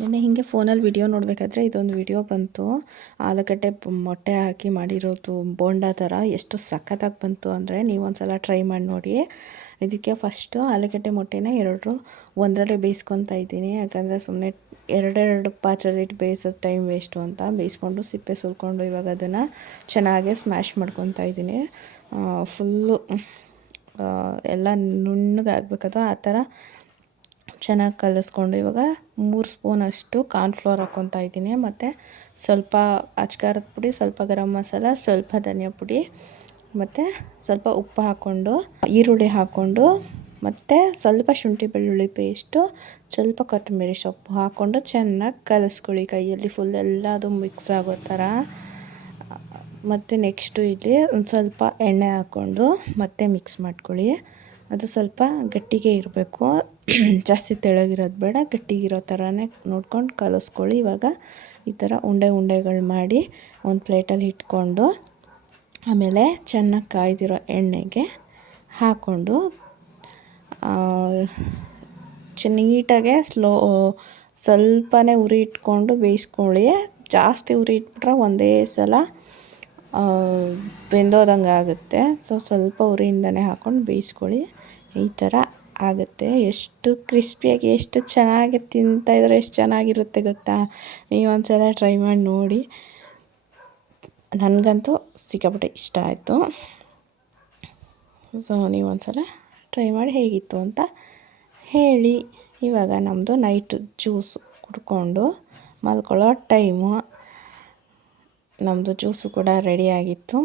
ನಿನ್ನೆ ಹೀಗೆ ಫೋನಲ್ಲಿ ವಿಡಿಯೋ ನೋಡಬೇಕಾದ್ರೆ ಇದೊಂದು ವಿಡಿಯೋ ಬಂತು. ಆಲೂಗಡ್ಡೆ ಮೊಟ್ಟೆ ಹಾಕಿ ಮಾಡಿರೋದು ಬೋಂಡಾ ಥರ ಎಷ್ಟು ಸಖತ್ತಾಗಿ ಬಂತು ಅಂದರೆ ನೀವೊಂದ್ಸಲ ಟ್ರೈ ಮಾಡಿ ನೋಡಿ. ಇದಕ್ಕೆ ಫಸ್ಟು ಆಲೂಗಡ್ಡೆ ಮೊಟ್ಟೆನ ಒಂದರಲ್ಲೇ ಬೇಯಿಸ್ಕೊತಾ ಇದ್ದೀನಿ. ಯಾಕಂದರೆ ಸುಮ್ಮನೆ ಎರಡೆರಡು ಪಾತ್ರೆಲಿಟ್ಟು ಬೇಯಿಸೋದು ಟೈಮ್ ವೇಸ್ಟು ಅಂತ ಬೇಯಿಸ್ಕೊಂಡು ಸಿಪ್ಪೆ ಸುಲ್ಕೊಂಡು ಇವಾಗ ಅದನ್ನು ಚೆನ್ನಾಗಿ ಸ್ಮ್ಯಾಶ್ ಮಾಡ್ಕೊತಾ ಇದ್ದೀನಿ. ಫುಲ್ಲು ಎಲ್ಲ ನುಣ್ಣಗಾಗಬೇಕದು ಆ ಥರ ಚೆನ್ನಾಗಿ ಕಲಿಸ್ಕೊಂಡು ಇವಾಗ 3 ಸ್ಪೂನಷ್ಟು ಕಾರ್ನ್ಫ್ಲೋರ್ ಹಾಕ್ಕೊತಾ ಇದ್ದೀನಿ. ಮತ್ತು ಸ್ವಲ್ಪ ಅಚ್ಕಾರದ ಪುಡಿ, ಸ್ವಲ್ಪ ಗರಂ ಮಸಾಲ, ಸ್ವಲ್ಪ ಧನಿಯಾ ಪುಡಿ ಮತ್ತು ಸ್ವಲ್ಪ ಉಪ್ಪು ಹಾಕ್ಕೊಂಡು ಈರುಳ್ಳಿ ಹಾಕ್ಕೊಂಡು ಮತ್ತು ಸ್ವಲ್ಪ ಶುಂಠಿ ಬೆಳ್ಳುಳ್ಳಿ ಪೇಸ್ಟು, ಸ್ವಲ್ಪ ಕೊತ್ತಂಬರಿ ಸೊಪ್ಪು ಹಾಕ್ಕೊಂಡು ಚೆನ್ನಾಗಿ ಕಲಿಸ್ಕೊಳ್ಳಿ ಕೈಯಲ್ಲಿ ಫುಲ್ ಎಲ್ಲ ಅದು ಮಿಕ್ಸ್ ಆಗೋ ಥರ. ಮತ್ತು ನೆಕ್ಸ್ಟು ಇಲ್ಲಿ ಒಂದು ಸ್ವಲ್ಪ ಎಣ್ಣೆ ಹಾಕ್ಕೊಂಡು ಮತ್ತೆ ಮಿಕ್ಸ್ ಮಾಡ್ಕೊಳ್ಳಿ. ಅದು ಸ್ವಲ್ಪ ಗಟ್ಟಿಗೆ ಇರಬೇಕು, ಜಾಸ್ತಿ ತೆಳ್ಳಗಿರೋದು ಬೇಡ, ಗಟ್ಟಿಗಿರೋ ಥರನೇ ನೋಡ್ಕೊಂಡು ಕಲಿಸ್ಕೊಳ್ಳಿ. ಇವಾಗ ಈ ಥರ ಉಂಡೆಗಳು ಮಾಡಿ ಒಂದು ಪ್ಲೇಟಲ್ಲಿ ಇಟ್ಕೊಂಡು ಆಮೇಲೆ ಚೆನ್ನಾಗಿ ಕಾಯ್ದಿರೋ ಎಣ್ಣೆಗೆ ಹಾಕ್ಕೊಂಡು ನೀಟಾಗೆ ಸ್ವಲ್ಪನೇ ಉರಿ ಇಟ್ಕೊಂಡು ಬೇಯಿಸ್ಕೊಳ್ಳಿ. ಜಾಸ್ತಿ ಉರಿ ಇಟ್ಬಿಟ್ರೆ ಒಂದೇ ಸಲ ಬೆಂದೋದಂಗೆ ಆಗುತ್ತೆ. ಸ್ವಲ್ಪ ಉರಿಯಿಂದನೇ ಹಾಕ್ಕೊಂಡು ಬೇಯಿಸ್ಕೊಳ್ಳಿ. ಈ ಥರ ಆಗುತ್ತೆ. ಎಷ್ಟು ಕ್ರಿಸ್ಪಿಯಾಗಿ ಎಷ್ಟು ಚೆನ್ನಾಗಿ ತಿಂತಾಯಿದ್ರೆ ಎಷ್ಟು ಚೆನ್ನಾಗಿರುತ್ತೆ ಗೊತ್ತಾ. ನೀವೊಂದ್ಸಲ ಟ್ರೈ ಮಾಡಿ ನೋಡಿ. ನನಗಂತೂ ಸಿಕ್ಕಾಪಟ್ಟೆ ಇಷ್ಟ ಆಯಿತು. ಸೊ ನೀವೊಂದ್ಸಲ ಟ್ರೈ ಮಾಡಿ ಹೇಗಿತ್ತು ಅಂತ ಹೇಳಿ. ಇವಾಗ ನಮ್ಮದು ನೈಟ್ ಜ್ಯೂಸ್ ಕುಡ್ಕೊಂಡು ಮಲ್ಕೊಳ್ಳೋ ಟೈಮು. ನಮ್ಮದು ಜ್ಯೂಸು ಕೂಡ ರೆಡಿಯಾಗಿತ್ತು.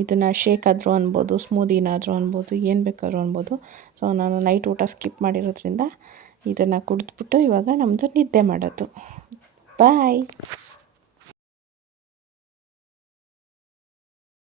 ಇದನ್ನು ಶೇಕ್ ಆದರೂ ಅನ್ಬೋದು, ಸ್ಮೂದಿನಾದರೂ ಅನ್ಬೋದು, ಏನು ಬೇಕಾದ್ರೂ ಅನ್ಬೋದು. ಸೊ ನಾನು ನೈಟ್ ಊಟ ಸ್ಕಿಪ್ ಮಾಡಿರೋದ್ರಿಂದ ಇದನ್ನು ಕುಡಿದ್ಬಿಟ್ಟು ಇವಾಗ ನಮ್ಮದು ನಿದ್ದೆ ಮಾಡೋದು. ಬಾಯ್.